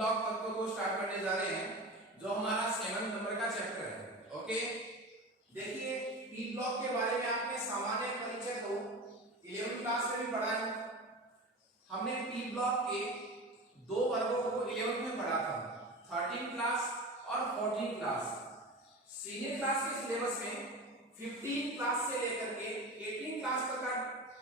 Block तत्वों को start करने जा रहे हैं, जो हमारा 7 नंबर का चैप्टर है। ओके, देखिए पी ब्लॉक के बारे में आपने सामान्य परिचय तो 11वीं क्लास में भी पढ़ा है। हमने पी ब्लॉक के दो वर्गों को 11वीं में पढ़ा था, 13 क्लास और 14 क्लास। सीनियर क्लास के सिलेबस में 15 क्लास से लेकर के 18 क्लास तक का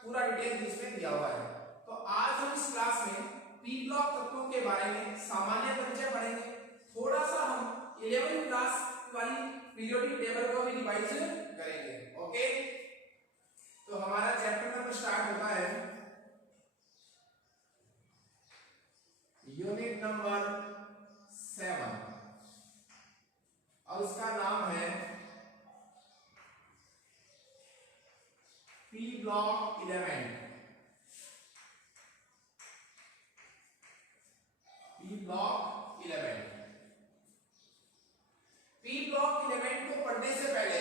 पूरा डिटेल इसमें दिया हुआ है। तो आज हम इस क्लास में पी ब्लॉक तत्वों के बारे में सामान्य परिचय पढ़ेंगे। थोड़ा सा हम 11वीं क्लास वाली पीरियोडिक टेबल को भी रिवाइज करेंगे। ओके, तो हमारा चैप्टर नंबर स्टार्ट होता है यूनिट नंबर 7 और उसका नाम है P block element. P block element. P block element को पढ़ने से पहले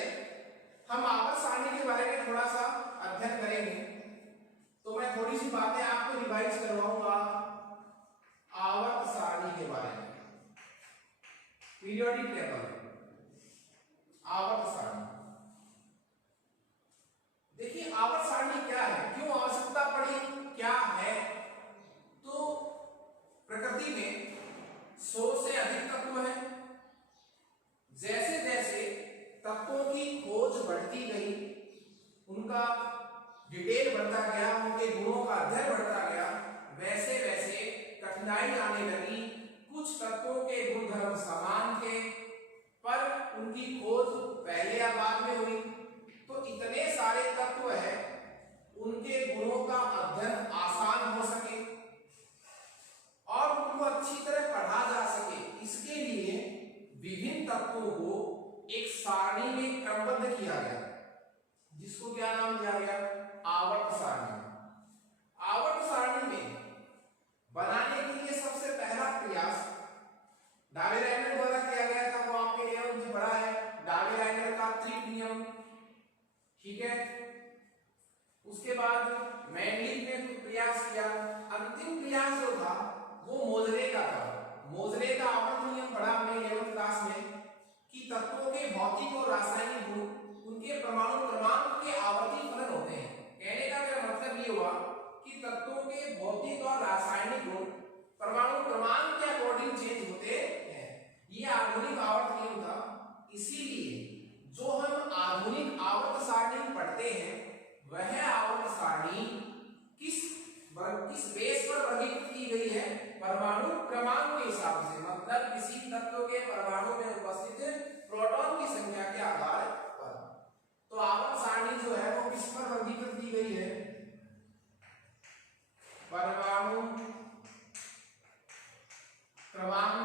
हम आवर्त सारणी के बारे में थोड़ा सा अध्ययन करेंगे। तो मैं थोड़ी सी बातें आपको रिवाइज करवाऊंगा आवर्त सारणी के बारे में। पीरियोडिक टेबल, आवर्त सारणी। देखिए आवर्त सारणी क्या है, क्यों आवश्यकता पड़ी, क्या है। तो प्रकृति में 100 से अधिक तत्व हैं। जैसे जैसे तत्वों की खोज बढ़ती गई, उनका डिटेल बढ़ता गया, उनके गुणों का अध्ययन बढ़ता गया, वैसे वैसे कठिनाई आने लगी। कुछ तत्वों के गुणधर्म समान थे पर उनकी खोज पहले या बाद में हुई। तो इतने सारे तत्व हैं, उनके गुणों का अध्ययन आसान हो सके और उनको अच्छी तरह पढ़ा जा सके, इसके लिए विभिन्न तत्वों को एक सारणी में क्रमबद्ध किया गया, जिसको क्या नाम दिया गया, आवर्त सारणी। आवर्त सारणी में बनाने के लिए सबसे पहला प्रयास डावेराइनर द्वारा किया गया था। वो आपने 11वीं में पढ़ा है, डावेराइनर का त्रिक नियम। ठीक है, उसके बाद मैंडलिक ने प्रयास किया। अंतिम प्रयास जो था वो मोजरे का था। मोजरे का आवर्त नियम पढ़ा हमने 11वीं क्लास में कि तत्वों के भौतिक और रासायनिक गुण उनके परमाणु क्रमांक के आवर्ती फलन होते हैं। कहने का मेरा मतलब ये हुआ कि तत्वों के भौतिक और रासायनिक गुण परमाणु क्रमांक के अकॉर्डिंग चेंज होते हैं। ये आधुनिक आवर्त नियम था। इसीलिए जो हम आधुनिक आवर्त सारणी पढ़ते हैं, वह आवर्त सारणी किस बेस पर वर्गीकृत की गई है, परमाणु क्रमांक के हिसाब से। मतलब किसी तत्व के परमाणु में उपस्थित प्रोटॉन की संख्या के आधार पर। तो आवर्त सारणी जो है वो किस पर वर्गीकृत की गई है, परमाणु क्रमांक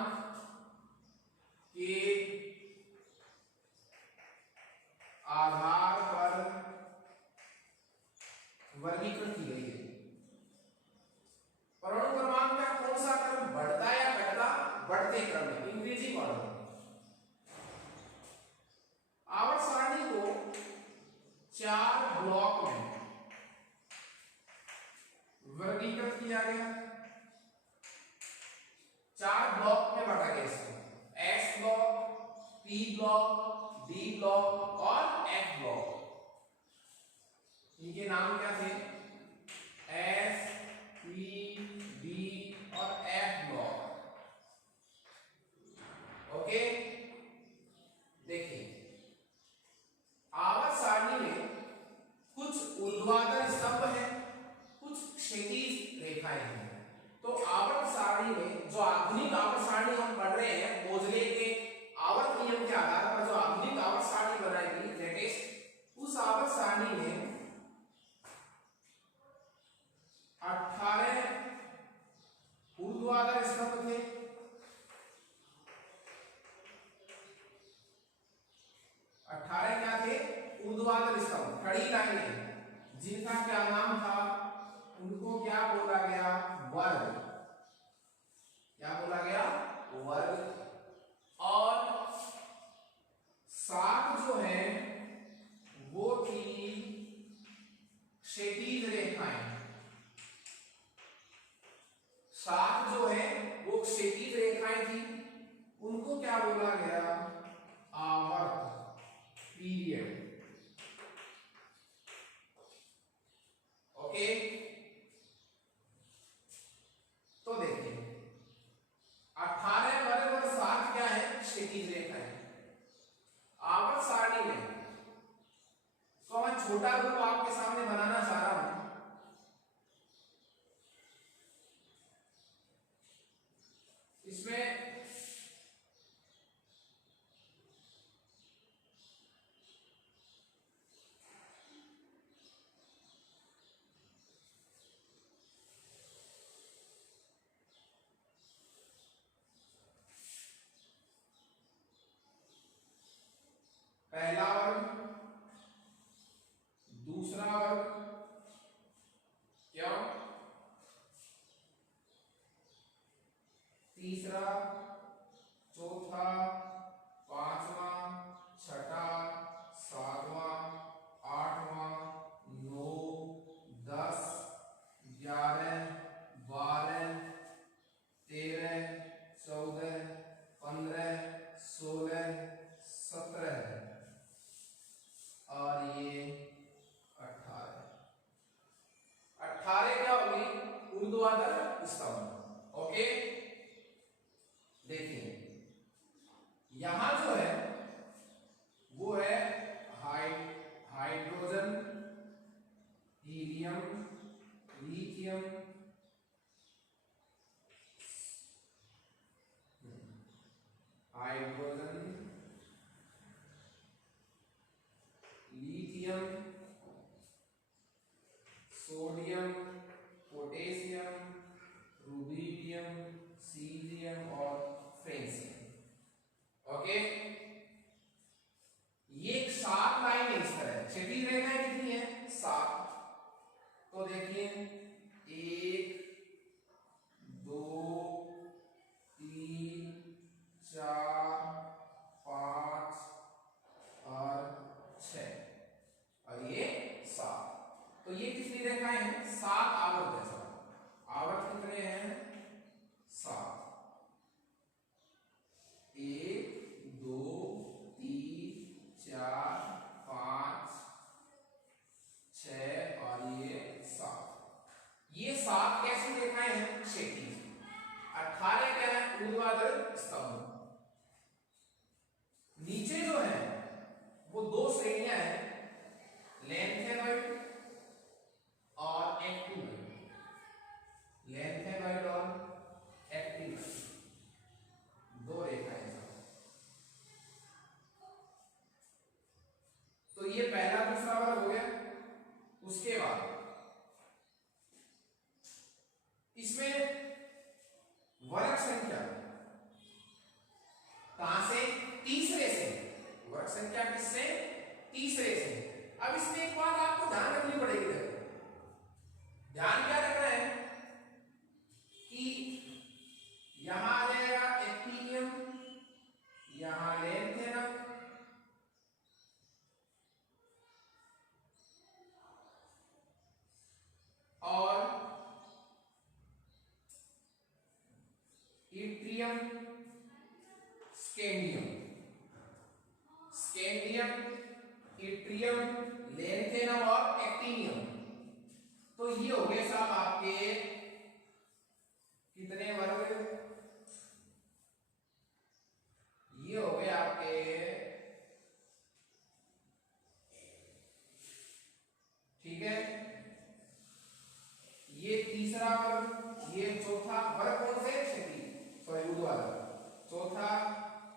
के आधार पर वर्गीकृत की गई है। परमाणु क्रमांक का कौन सा क्रम, बढ़ता या घटता, बढ़ते क्रम में, इंक्रीजिंग ऑर्डर। आवर्त सारणी को 4 ब्लॉक में वर्गीकृत किया गया। 4 ब्लॉक में बांटा गया इसको, S block, P block, D block और F ब्लॉक। इनके नाम क्या थे, S, P, D और F ब्लॉक। ओके, देखिए आवर्त सारणी में कुछ ऊर्ध्वाधर स्तंभ है, कुछ क्षैतिज रेखाएं हैं। तो आवर्त सारणी में जो आधुनिक आवर्त सारणी हम पढ़ रहे हैं, मोजरे के आवर्त नियम के आधार पर जो आधुनिक आवर्त सारणी बनाई गई लेटेस्ट, उस आवर्त सारणी में 18 ऊर्ध्वाधर स्तंभ थे, 18 क्या थे, ऊर्ध्वाधर स्तंभ, खड़ी लाइनें, जिनका क्या नाम था, उनको क्या बोला गया, वर्ग। क्या बोला गया, वर्ग। और 7 जो है वो थी क्षैतिज रेखाएं। 7 जो है वो क्षैतिज रेखाएं थी उनको क्या बोला गया? आवर्त, पीरियड। ओके, तो देखिए 18 वर्ग और 7 क्या है? क्षैतिज रेखाएं। आवर्त सारणी में तो मैं छोटा ग्रुप आपके सामने बनाना चाह रहा हूं। इसमें पहला वर्ग, दूसरा वर्ग, क्यों? तीसरा, चौथा, पांचवा, छठा, सातवां, आठवां, 9, 10, 11, 12, 13, 14, 15, 16, 17 और ये 18। 18 क्या होगी? ऊर्ध्वाधर स्तंभ। ओके, देखिए यहां जो है वो है hydrogen, helium, lithium, hydrogen, lithium, sodium, potassium, rubidium, cilium और फ्रेंसियम। ओके, ये 7 लाइन इस तरह। क्षैतिज रेखाएं कितनी है? 7। तो देखिए 1, 2, 3, 4, 5 और 6 और ये 7। तो ये कितनी रेखाएं हैं? 7 आवर्त है। 7 आवर्त कितने हैं? 7। 1, 2, 3, 4, 5, 6 और ये 7। ये 7 कैसी रेखाएं हैं? क्षैतिज। 18 क्या है? ऊर्ध्वाधर स्तंभ। नीचे जो है वो 2 श्रेणियां हैं, लेंथेनॉइड और एक्टिनॉइड। लेंथेनॉइड और एक्टिनॉइड 2 रेखाएं। तो ये पहला दूसरा वर्ग हो गया। उसके बाद इसमें वर्ग संख्या कहां से? तीसरे से। वर्ग संख्या किससे? तीसरे से। अब इसमें एक बात आपको ध्यान रखनी पड़ेगी। ध्यान क्या रखना है कि यहां आ जाएगा एक्टिनियम, यहां लेंथेनम, और yttrium, scandium. Scandium, yttrium, lanthanum और एक्टिनियम। तो ये हो गए साहब आपके कितने वर्ग? ये हो गए आपके ठीक है। ये तीसरा वर्ग, ये चौथा वर्ग। कौन से? क्षैतिज, सॉरी ऊर्ध्वाधर। चौथा,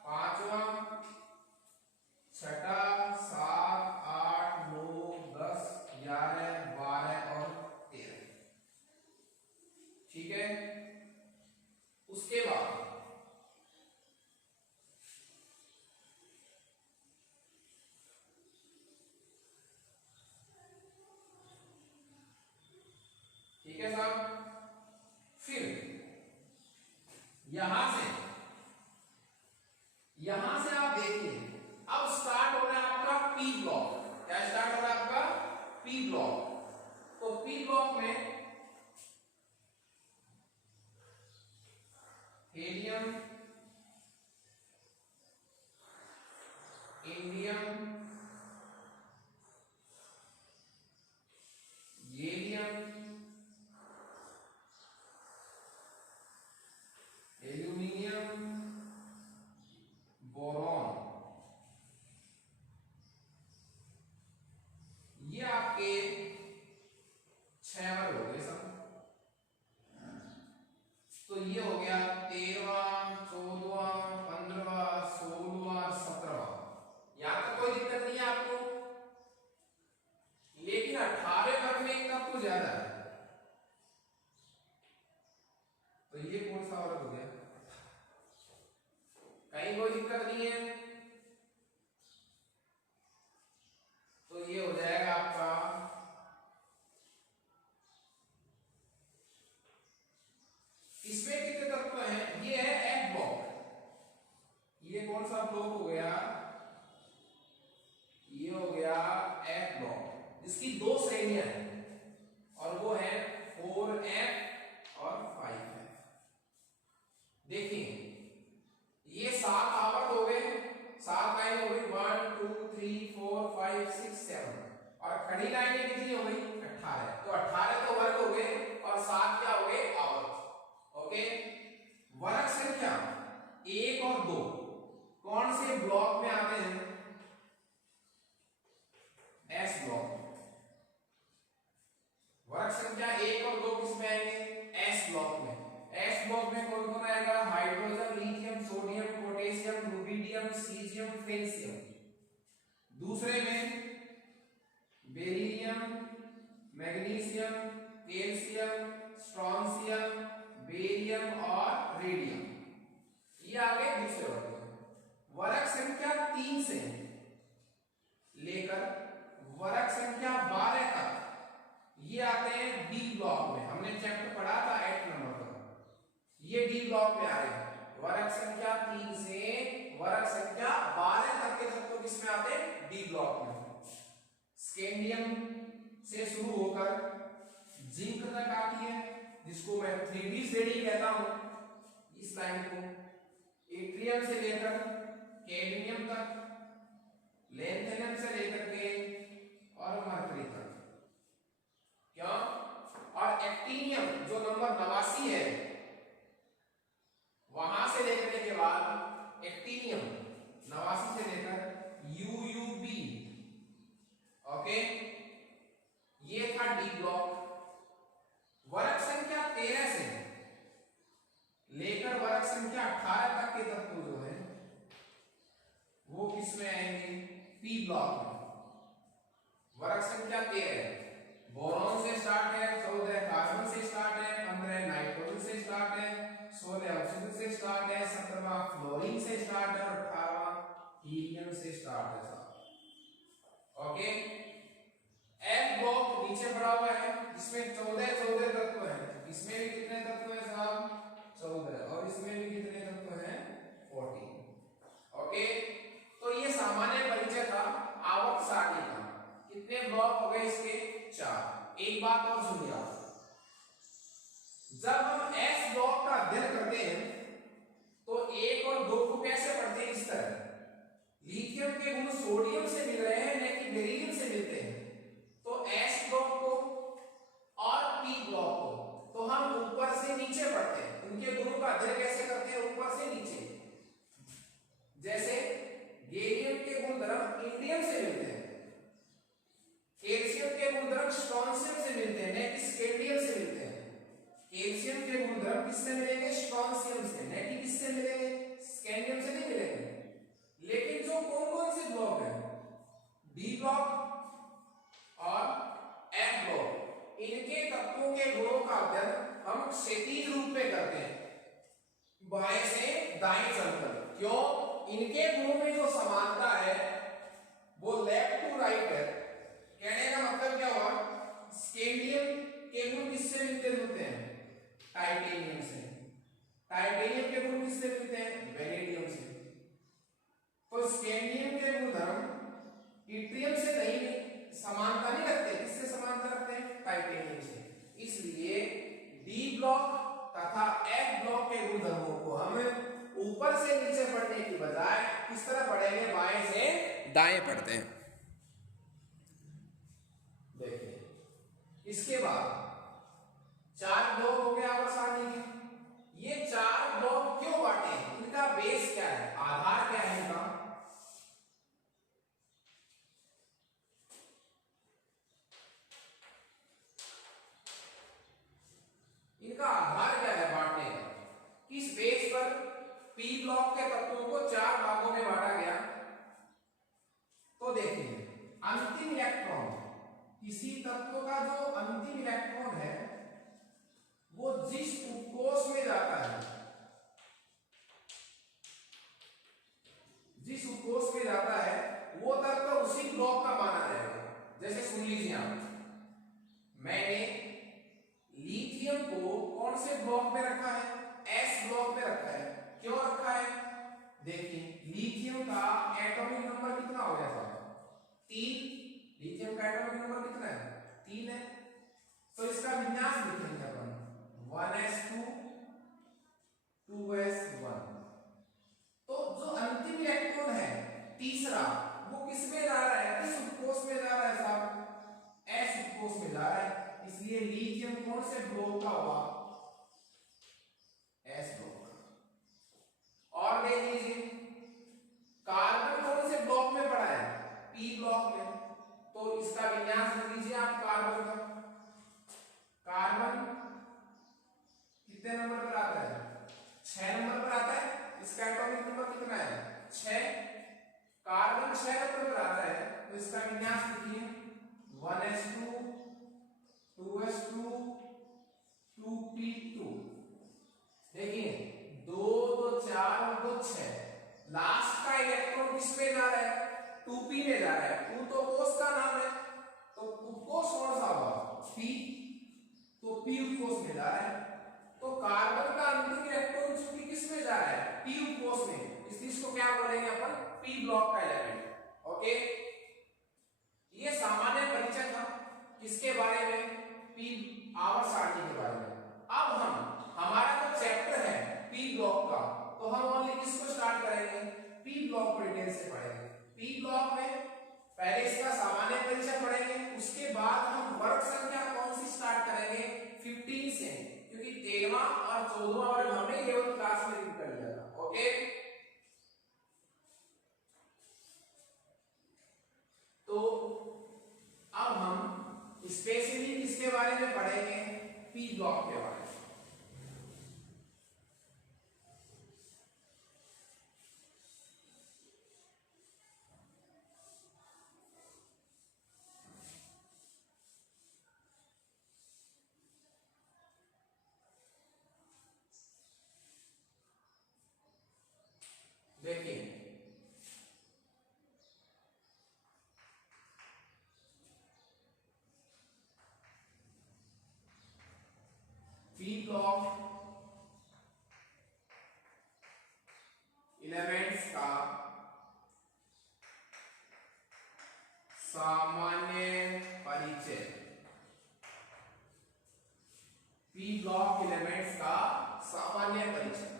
पांचवा, छठा, 7, 8, 9, 10, 11, 12 और 13। ठीक है। उसके बाद ठीक है साहब। फिर यहां से आप देखिए, अब स्टार्ट हो रहा है आपका पी ब्लॉक। क्या स्टार्ट हो रहा है आपका? P block. तो पी ब्लॉक में helium, indium, gallium, aluminium, boron, ये आपके 6 वर्ग हो गए सब। तो ये हो गया 13वां, 14वां, 15वां, 16वां, 17वां। यहां तक कोई दिक्कत नहीं है आपको, लेकिन 18वें वर्ग में एक तत्व ज्यादा है। तो ये कौन सा वर्ग हो गया? कहीं कोई दिक्कत नहीं है। तो ये हो जाएगा आपका इसमें कितने तत्व हैं? ये है एफ ब्लॉक। ये कौन सा ब्लॉक हो गया? ये हो गया एफ ब्लॉक, जिसकी 2 श्रेणियां हैं और वो है 4f और 5f। देखिए ये 7 आवर्त हो गए, 7 लाइन हो गई, 1 2 3 4 5 6 7, और खड़ी लाइनें कितनी हो गई? 18। तो 18 तो वर्ग हो गए और 7 क्या हो गए? आवर्त। ओके, वर्ग संख्या 1 और 2 कौन से ब्लॉक में आते हैं? S block. वर्ग संख्या 1 और 2 किस में आएंगे? एस ब्लॉक में। एस ब्लॉक में कौन कौन आएगा? Hydrogen, lithium, sodium, potassium, rubidium, caesium, francium. दूसरे में beryllium, magnesium, calcium, strontium, barium और रेडियम। ये आ गए दूसरे वर्ग में। वर्ग संख्या 3 से लेकर वर्ग संख्या 12 तक ये आते हैं डी ब्लॉक में। हमने चैप्टर पढ़ा था 8 नंबर पर, ये डी ब्लॉक में आ रहे हैं। वर्ग संख्या 3 से वर्ग संख्या 12 तक के तत्व किसमें आते हैं? डी ब्लॉक में। स्कैंडियम से शुरू होकर जिंक तक आती है, जिसको मैं 3D श्रेणी कहता हूं इस लाइन को। एट्रियम से लेकर कैडमियम तक, लैंथेनियम से लेकर के और मरकरी तक। क्यों? और एक्टिनियम जो नंबर 89 है, वहां से लेकर के बाद एक्टिनियम 89 से लेकर UUB। ओके, ये था डी ब्लॉक। वर्ग संख्या 13 से लेकर वर्ग संख्या 18 तक के तत्व जो है वो किसमें आएंगे? पी ब्लॉक में। वर्ग संख्या 13 बोरॉन से स्टार्ट है, 14 कार्बन से स्टार्ट है, 15 नाइट्रोजन से स्टार्ट है, 16 ऑक्सीजन से स्टार्ट है, 17वां फ्लोरीन से स्टार्ट है और 18वां हीलियम से स्टार्ट है साहब। ओके, एफ ब्लॉक नीचे पड़ा हुआ है, इसमें 14 तत्व हैं। इसमें भी कितने तत्व हैं साहब? 14, और इसमें भी कितने तत्व हैं? 14। ओके, तो ये सामान्य परिचय था आवर्त सारणी का। कितने ब्लॉक हो गए इसके? 4। एक बात और सुनिए आप, जब हम एस ब्लॉक का अध्ययन करते हैं तो 1 और 2 को कैसे पढ़ते हैं? इस तरह, लिथियम के गुण सोडियम से मिल रहे हैं, न कि बेरिलियम से मिलते हैं। तो एस ब्लॉक को और पी ब्लॉक को तो हम ऊपर से नीचे पढ़ते हैं। उनके गुणों का अध्ययन कैसे करते हैं? ऊपर से नीचे। जैसे गैलियम के गुणधर्म इंडियम से मिलते हैं, कैल्शियम के गुणधर्म स्ट्रोंशियम से मिलते हैं, न कि स्कैंडियम से मिलते हैं। कैल्शियम के गुणधर्म किससे मिलेंगे? स्ट्रोंशियम से, न कि किससे मिलेंगे? स्कैंडियम से नहीं मिलेंगे। लेकिन जो कौन से ब्लॉक है? डी ब्लॉक और एफ ब्लॉक, इनके तत्वों के गुणों का अध्ययन हम क्षैतिज रूप में करते हैं, बाएं से दाएं चलकर। क्यों? इनके गुणों में जो समानता है वो लेफ्ट टू राइट है। कहने का मतलब क्या हुआ? स्कैंडियम के गुण किससे मिलते जुलते हैं? टाइटेनियम से। टाइटेनियम के गुण किससे मिलते हैं? वेनेडियम से। तो स्कैंडियम के गुणधर्म इट्रियम से नहीं समानता नहीं रखते। किससे समानता रखते हैं? टाइटेनियम से। इसलिए डी ब्लॉक तथा एफ ब्लॉक के गुणधर्मों को हम दाएं पढ़ते हैं। देखिए इसके बाद 4 ब्लॉक हो गए आवर्त सारणी के। ये 4 ब्लॉक क्यों बांटे हैं, इनका बेस क्या है, आधार क्या है इनका, इनका आधार क्या है बांटने का, किस बेस पर पी ब्लॉक के तत्वों को 4 भागों में बांटा गया। तो देखिए अंतिम इलेक्ट्रॉन, किसी तत्व का जो अंतिम इलेक्ट्रॉन है वो जिस उपकोष में जाता है, जिस उपकोष में जाता है वो तत्व उसी ब्लॉक का माना जाएगा। जैसे सुन लीजिए आप, मैंने लिथियम को कौन से ब्लॉक में रखा है, एस ब्लॉक में रखा है। क्यों रखा है, देखिए लिथियम का एटॉमिक नंबर कितना हो गया साहब, 3। लिथियम का एटॉमिक नंबर कितना है, 3 है। तो इसका विन्यास लिखेंगे अपन 1s2 2s1। तो जो अंतिम इलेक्ट्रॉन है तीसरा, वो किस में जा रहा है, किस उपकोष में जा रहा है साहब, एस उपकोष में जा रहा है। इसलिए लिथियम कौन से ब्लॉक का हुआ, एस ब्लॉक का। और ले लीजिए कार्बन कौन से ब्लॉक में पड़ा है, पी ब्लॉक में। तो इसका विन्यास लिख लीजिए आप कार्बन का। कार्बन कितने नंबर पर आता है, 6 नंबर पर आता है। इसका एटॉमिक नंबर कितना है, 6। कार्बन 6 नंबर पर आता है, तो इसका विन्यास लिखिए 1s2 2s2 2p2। देखिए 2 2 4 और 2 6, लास्ट का इलेक्ट्रॉन किस में जा रहा है, 2p में जा रहा है। 2 तो कोष का नाम है, तो उपकोष कौन सा होगा, p, तो p उपकोष में जा रहा है। तो कार्बन का अंतिम इलेक्ट्रॉन चूंकि किस में जा रहा है, p उपकोष में, इसलिए इसको क्या बोलेंगे अपन, p ब्लॉक का एलिमेंट। ओके, ये सामान्य परिचय था किसके बारे में, p आवर्त सारणी के बारे में। अब हम हमारा जो चैप्टर है p ब्लॉक का, तो हम ओनली किसको स्टार्ट करेंगे, p ब्लॉक को डिटेल से पढ़ेंगे। p ब्लॉक में पहले इसका सामान्य परिचय पढ़ेंगे, उसके बाद हम वर्ग संख्या कौन सी स्टार्ट करेंगे, 15 से, क्योंकि 13वां और 14वां वर्ग हमने 11th क्लास में रीड कर लिया था। ओके, तो अब हम स्पेशली किसके बारे में पढ़ेंगे, पी ब्लॉक के बारे में। देखिए पी ब्लॉक एलिमेंट्स का सामान्य परिचय, पी ब्लॉक एलिमेंट्स का सामान्य परिचय।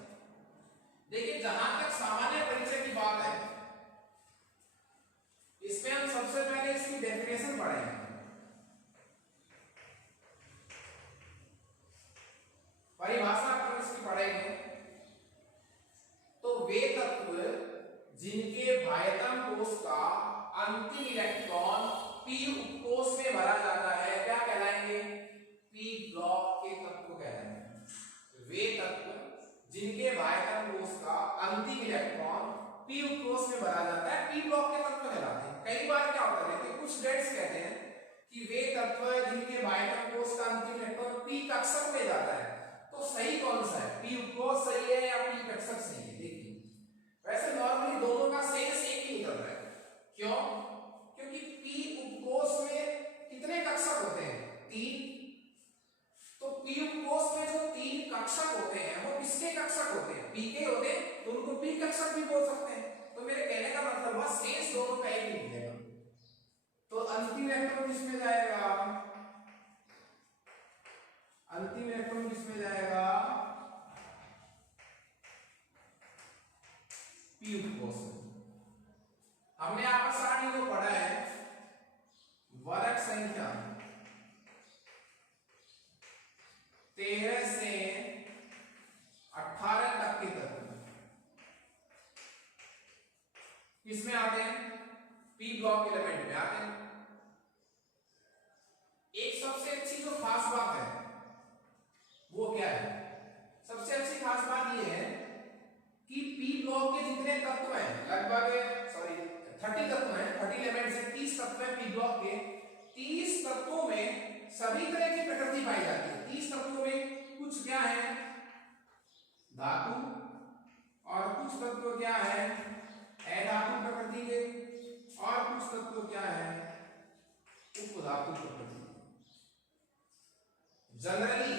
देखिए जहां तक सामान्य परिचय की बात है, इसमें हम सबसे पहले इसकी डेफिनेशन पढ़ेंगे। परिभाषा हम इसकी पढ़ेंगे। तो वे तत्व जिनके बाह्यतम कोश का अंतिम इलेक्ट्रॉन p उपकोष में भरा जाता है क्या कहलाएंगे, p ब्लॉक के तत्व कहलाएंगे। वे तत्व जिनके बाह्यतम कोश का अंतिम इलेक्ट्रॉन p उपकोष में भरा जाता है, p ब्लॉक के तत्व कहलाते हैं। कई बार क्या होता है कि कुछ स्टूडेंट्स कहते हैं कि वे तत्व जिनके बाह्यतम कोश का अंतिम इलेक्ट्रॉन p कक्षक में जाता है। तो सही कौन सा है, p उपकोष सही है या p कक्षक सही है। देखिए वैसे नॉर्मली दोनों का सेंस एक ही निकल रहा है। क्यों, क्योंकि p उपकोष में कितने कक्षक होते हैं, 3। तो p उपकोष में जो 3 कक्षक होते हैं वो किसके कक्षक होते हैं, p के होते हैं, तो उनको p कक्षक भी बोल सकते हैं। तो मेरे कहने का मतलब हुआ सेंस दोनों का एक ही निकलेगा। तो अंतिम इलेक्ट्रॉन किसमें जाएगा, अंतिम इलेक्ट्रॉन किसमें जाएगा, p उपकोष में। हमने आपस किसमें आते हैं? पी ब्लॉक एलिमेंट में आते हैं। एक सबसे अच्छी जो खास बात है वो क्या है? सबसे अच्छी खास बात ये है कि पी ब्लॉक के जितने तत्व हैं, लगभग 30 तत्व हैं, 30 एलिमेंट्स हैं, 30 तत्व हैं पी ब्लॉक के। 30 तत्वों में सभी तरह की प्रकृति पाई जाती है। 30 तत्वों में कुछ क्या है? धातु, और कुछ तत्व क्या है? अधातु प्रकृति के, और कुछ तत्व क्या है? उपधातु प्रकृति। जनरली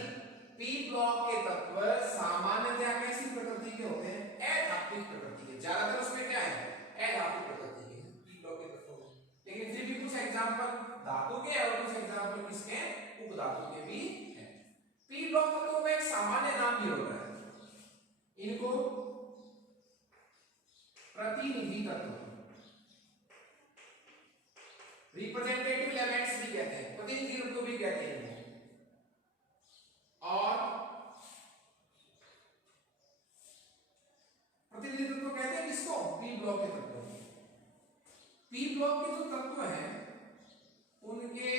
पी ब्लॉक के तत्व सामान्यतया कैसी प्रकृति के होते हैं? अधात्विक प्रकृति के। ज्यादातर उसमें क्या है? अधात्विक प्रकृति के पी ब्लॉक के तत्व में। लेकिन फिर भी कुछ एग्जांपल धातु के और कुछ एग्जांपल किसके? उपधातु के भी हैं। पी ब्लॉक तत्वों का एक सामान्य नाम भी होता है, इनको प्रतिनिधि तत्व, रिप्रेजेंटेटिव एलिमेंट्स भी कहते हैं, प्रतिनिधि तत्व भी कहते हैं इनको। और प्रतिनिधि तत्व कहते हैं किसको? पी ब्लॉक के तत्व। पी ब्लॉक के जो तत्व हैं उनके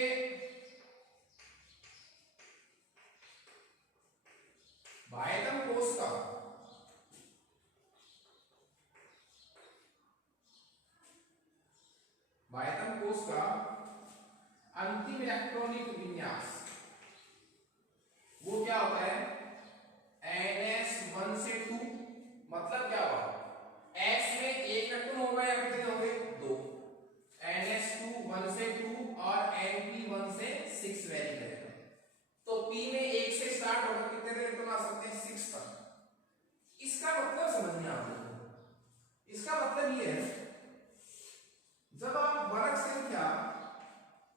बाह्यतम कोश का अंतिम इलेक्ट्रॉनिक विन्यास वो क्या होता है? NS1 से 2। मतलब क्या हुआ? S में एक इलेक्ट्रॉन होगा या कितने होंगे? 2। NS2 1 से 2 और NP1 से 6 वेरी करेगा। तो P में 1 से स्टार्ट होकर कितने इलेक्ट्रॉन आ सकते हैं? 6 तक। इसका मतलब समझना आपको। इसका मतलब ये है, जब आप वर्ग संख्या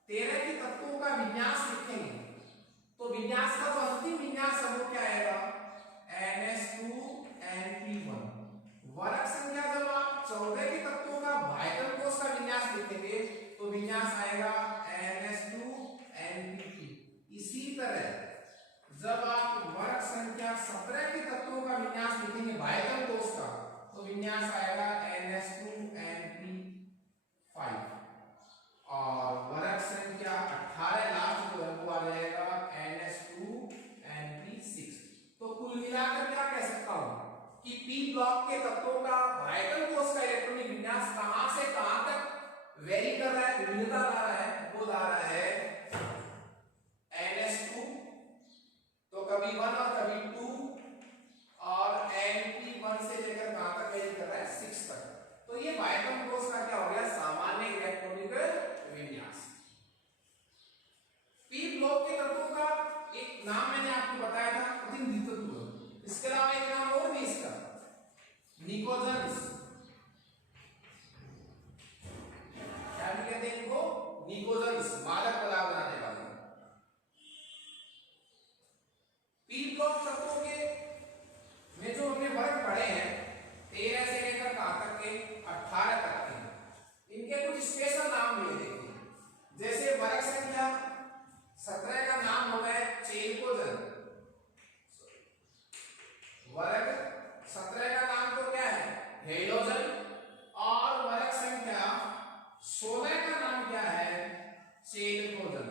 13 के तत्वों का विन्यास लिखेंगे तो विन्यास का जो अंतिम विन्यास है वो क्या आएगा? NS2 NP1। वर्ग संख्या जब आप 14 के तत्वों का बाह्यतम कोश का विन्यास लिखेंगे तो विन्यास आएगा NS2 NP2। इसी तरह जब आप वर्ग संख्या 17 के तत्वों का विन्यास लिखेंगे बाह्यतम कोश का तो विन्यास आएगा NS2 NP5। और वर्ग संख्या 18 लास्ट जो है वो आ जाएगा NS2 NP6। तो कुल मिलाकर क्या कह सकता हूं कि पी ब्लॉक के तत्वों का बाह्यतम कोश का इलेक्ट्रॉनिक विन्यास कहां से कहां तक वेरी कर रहा है, विभिन्नता ला रहा है? वो ला रहा है NS2 तो कभी 1 और कभी 2, और NP1 से लेकर कहां तक वेरी कर रहा है? 6 तक। तो ये बाह्यतम कोश का क्या हो गया? सामान्य इलेक्ट्रॉनिक विन्यास। पी ब्लॉक के तत्वों का एक नाम मैंने आपको बताया था, प्रतिनिधि तत्व। इसके अलावा एक नाम और भी इसका, निकोजन्स। क्या भी कहते हैं इनको? निकोजन्स, मादक पदार्थ बनाने वाले। पी ब्लॉक तत्वों के में जो हमने वर्ग पढ़े हैं 13 से लेकर कहां तक के? 18 तक के। इनके कुछ स्पेशल नाम ले देखिए। जैसे वर्ग संख्या 17 का नाम होता है चेल्कोजन। वर्ग 17 का नाम तो क्या है? हेलोजन। और वर्ग संख्या 16 का नाम क्या है? चेल्कोजन।